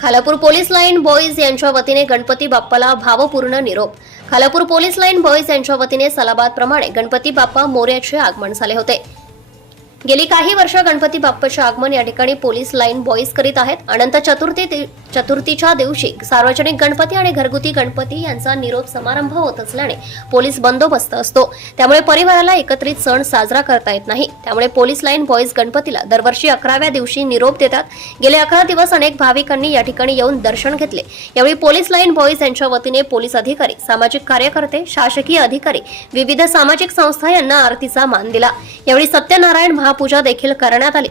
Khalapur police line boys यांच्या वतीने गणपती बाप्पाला भावपूर्ण निरोप. खालापूर पोलीस लाईन बॉईज यांच्या वतीने सलाबाद प्रमाणे गणपती बाप्पा मोर्याचे आगमन झाले होते. गेली काही वर्ष गणपती बाप्पाचे आगमन या ठिकाणी पोलीस लाईन बॉईज करीत आहेत. अनंत चतुर्थी चतुर्थीच्या दिवशी सार्वजनिक गणपती आणि घरगुती गणपती यांचा निरोप समारंभ होत असल्याने पोलीस बंदोबस्त असतो. त्यामुळे परिवाराला एकत्रित सण साजरा करता येत नाही. त्यामुळे पोलीस लाईन बॉईज गणपतीला दरवर्षी अकराव्या दिवशी निरोप देतात. गेले अकरा दिवस अनेक भाविकांनी या ठिकाणी येऊन दर्शन घेतले. यावेळी पोलीस लाईन बॉईज यांच्या वतीने पोलीस अधिकारी सामाजिक कार्यकर्ते शासकीय अधिकारी विविध सामाजिक संस्था यांना आरतीचा मान दिला. यावेळी सत्यनारायण महापूजा देखील करण्यात आली.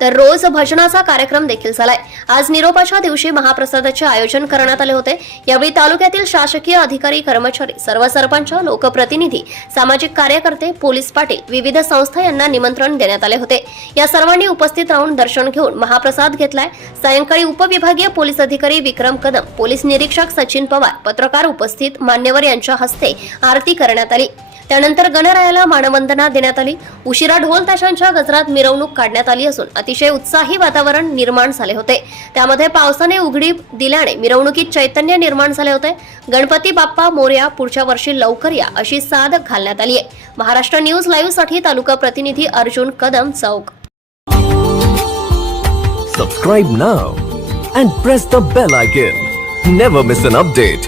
तर रोज भजनाचा कार्यक्रम देखील झालाय. आज निरोपाच्या दिवशी महाप्रसादाचे आयोजन करण्यात आले होते. यावेळी तालुक्यातील शासकीय अधिकारी कर्मचारी सर्व सरपंच लोकप्रतिनिधी सामाजिक कार्यकर्ते पोलीस पाटील विविध संस्था यांना निमंत्रण देण्यात आले होते. या सर्वांनी उपस्थित राहून दर्शन घेऊन महाप्रसाद घेतलाय. सायंकाळी उपविभागीय पोलीस अधिकारी विक्रम कदम पोलीस निरीक्षक सचिन पवार पत्रकार उपस्थित मान्यवर यांच्या हस्ते आरती करण्यात आली. त्यानंतर गणरायाला मानवंदना देण्यात आली. उशिरा ढोल ताशांच्या गजरात मिरवणूक काढण्यात आली असून अतिशय उत्साही वातावरण निर्माण झाले होते. त्यामध्ये पावसाने उघडी दिल्याने मिरवणुकीत चैतन्य निर्माण झाले होते. गणपती बाप्पा मोर्या पुढच्या वर्षी लवकर या अशी साद घालण्यात आली आहे महाराष्ट्र न्यूज लाईव्हसाठी तालुका प्रतिनिधी अर्जुन कदम चौक. Subscribe now and press the bell icon never miss an update